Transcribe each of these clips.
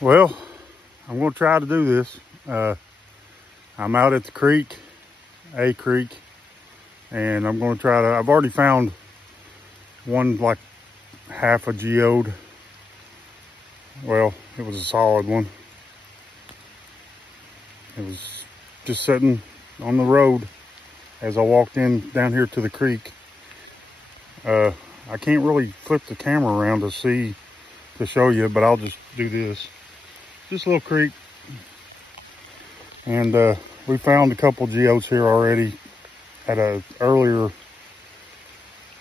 Well, I'm going to try to do this. I'm out at the creek, and I'm going to try to, I've already found one like half a geode. Well, it was a solid one. It was just sitting on the road as I walked in down here to the creek. I can't really flip the camera around to show you, but I'll just do this. Just a little creek. And we found a couple geodes here already at a earlier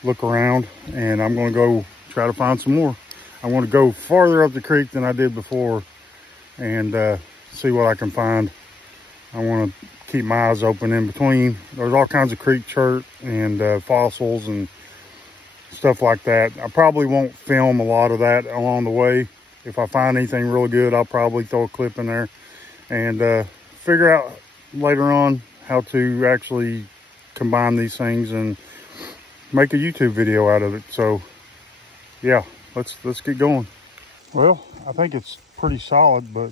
look around, and I'm going to go try to find some more. I want to go farther up the creek than I did before and see what I can find. I want to keep my eyes open in between. There's all kinds of creek chert and fossils and stuff like that. I probably won't film a lot of that along the way. If I find anything really good, I'll probably throw a clip in there and figure out later on how to actually combine these things and make a YouTube video out of it. So yeah, let's get going. Well, I think it's pretty solid, but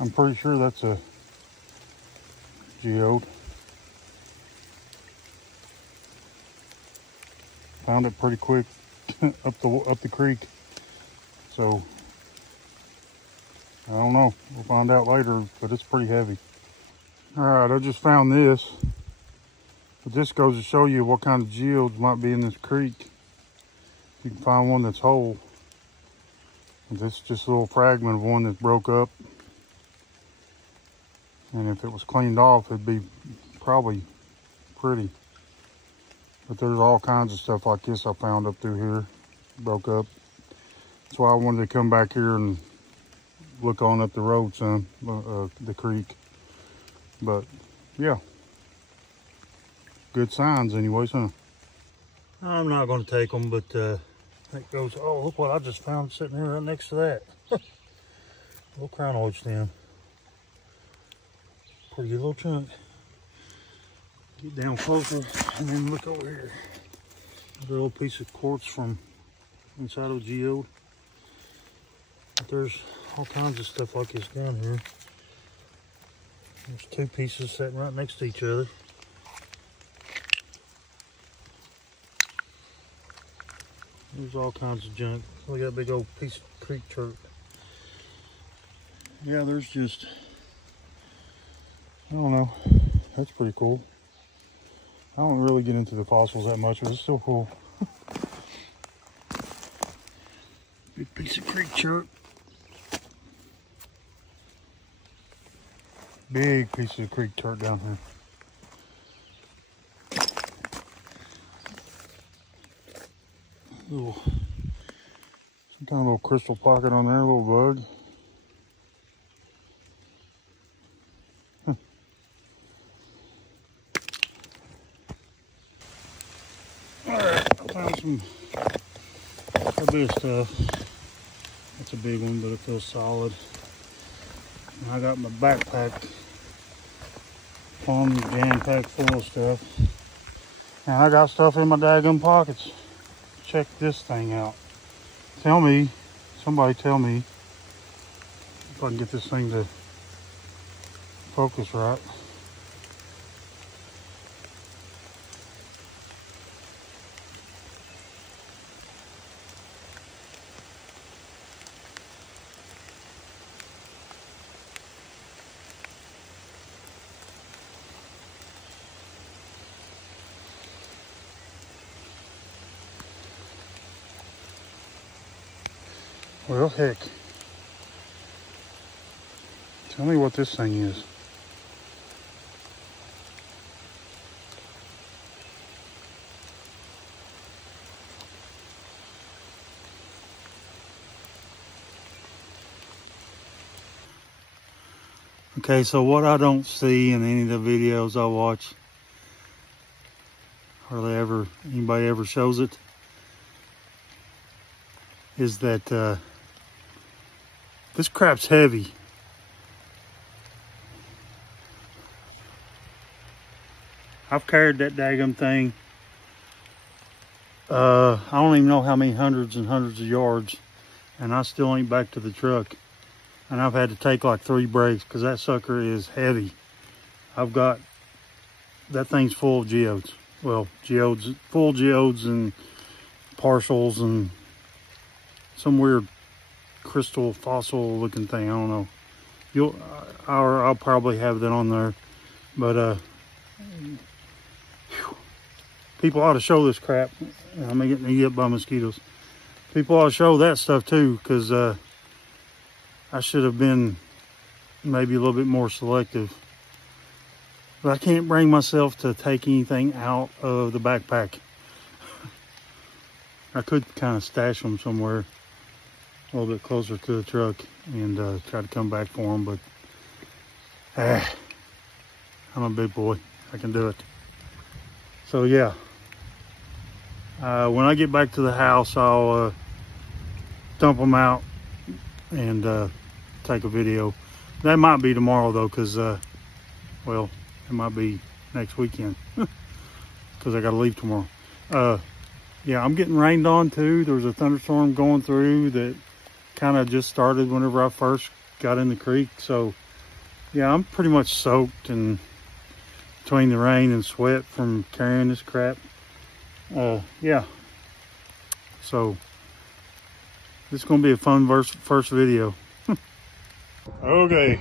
I'm pretty sure that's a geode. Found it pretty quick up the creek. So I don't know. We'll find out later, but it's pretty heavy. All right, I just found this. But this goes to show you what kind of geodes might be in this creek. You can find one that's whole. This is just a little fragment of one that broke up. And if it was cleaned off, it'd be probably pretty. But there's all kinds of stuff like this I found up through here, broke up. That's why I wanted to come back here and look on up the road some, the creek. But yeah, good signs anyways, huh? I'm not going to take them, but that goes, oh, look what I just found sitting here right next to that. Little crinoid stem. Pretty good little chunk. Get down closer and then look over here. There's a little piece of quartz from inside of a geode. But there's all kinds of stuff like this down here. There's two pieces sitting right next to each other. There's all kinds of junk. Look at that big old piece of creek chert. Yeah, there's just, I don't know. That's pretty cool. I don't really get into the fossils that much, but it's still cool. Big piece of creek chert. Big piece of creek chert down here. Little, some kind of little crystal pocket on there, a little bug. Alright, I found a bit of stuff. That's a big one, but it feels solid. And I got my backpack on jam-packed full of stuff. And I got stuff in my daggum pockets. Check this thing out. Somebody tell me if I can get this thing to focus right. Well, heck. Tell me what this thing is. Okay, so what I don't see in any of the videos I watch, hardly ever, anybody ever shows it, is that this crap's heavy. I've carried that daggum thing, I don't even know how many hundreds and hundreds of yards, and I still ain't back to the truck. And I've had to take like 3 breaks because that sucker is heavy. I've got, that thing's full of geodes. Well, geodes, full geodes and partials and some weird crystal fossil looking thing. I don't know. I'll probably have that on there. But people ought to show this crap. I'm getting eaten up by mosquitoes. People ought to show that stuff too, because I should have been maybe a little bit more selective. But I can't bring myself to take anything out of the backpack. I could kind of stash them somewhere a little bit closer to the truck and try to come back for them, but I'm a big boy. I can do it. So yeah, when I get back to the house, I'll dump them out and take a video. That might be tomorrow though, because well, it might be next weekend because I got to leave tomorrow. Yeah, I'm getting rained on too. There was a thunderstorm going through that kind of just started whenever I first got in the creek. So yeah, I'm pretty much soaked and between the rain and sweat from carrying this crap. Yeah, so this is going to be a fun first video. Okay,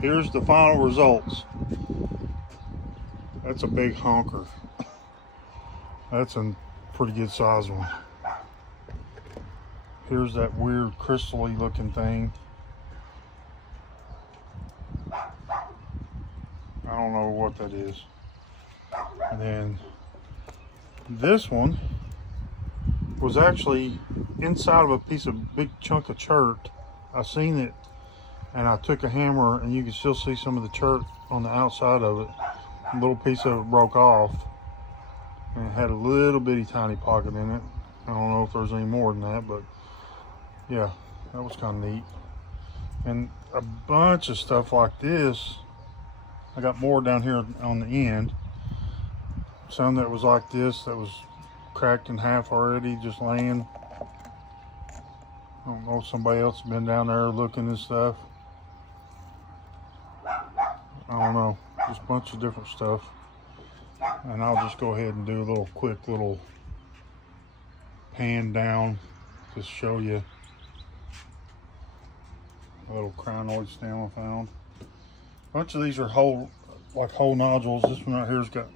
here's the final results. That's a big honker. That's a pretty good size one. Here's that weird crystally looking thing. I don't know what that is. And then this one was actually inside of a piece of big chunk of chert. I seen it and I took a hammer and you can still see some of the chert on the outside of it. A little piece of it broke off and it had a little bitty tiny pocket in it. I don't know if there's any more than that, but yeah, that was kind of neat. And a bunch of stuff like this. I got more down here on the end. Some that was like this that was cracked in half already, just laying. I don't know if somebody else has been down there looking and stuff. I don't know, just a bunch of different stuff. And I'll just go ahead and do a little quick little pan down to show you a little crinoid stem I found. A bunch of these are whole nodules. This one right here's got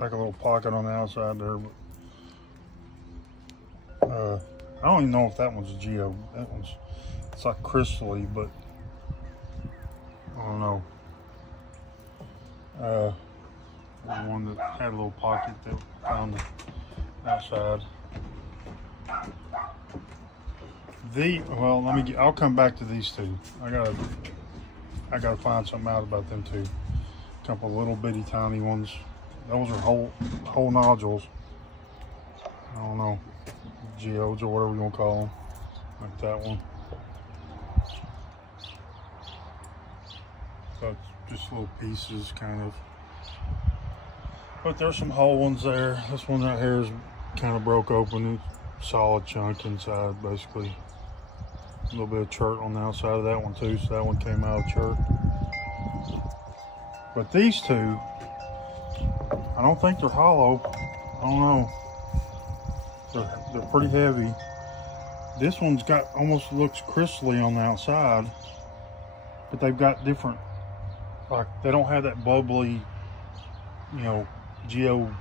like a little pocket on the outside there, but I don't even know if that one's a geode. That one's, it's like crystally, but I don't know. The one that had a little pocket that on the outside. Well, I'll come back to these two. I gotta find something out about them too. A couple of little bitty tiny ones. Those are whole nodules. I don't know, geodes or whatever you want to call them, like that one. But just little pieces, kind of. But there's some whole ones there. This one right here is kind of broke open. It's solid chunk inside, basically. A little bit of chert on the outside of that one too, so that one came out of chert. But these two, I don't think they're hollow. I don't know. They're pretty heavy. This one's got, almost looks crystally on the outside, but they've got different, like they don't have that bubbly, you know, geo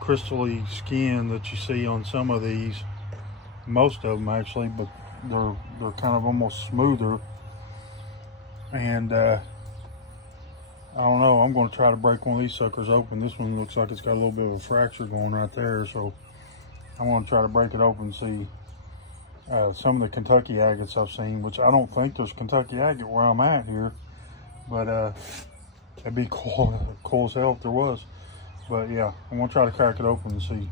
crystally skin that you see on some of these. Most of them actually, but they're kind of almost smoother. And I don't know, I'm going to try to break one of these suckers open. This one looks like it's got a little bit of a fracture going right there, so I'm going to try to break it open and see some of the Kentucky agates I've seen, which I don't think there's Kentucky agate where I'm at here, but it'd be cool as hell if there was. But yeah, I'm going to try to crack it open and see.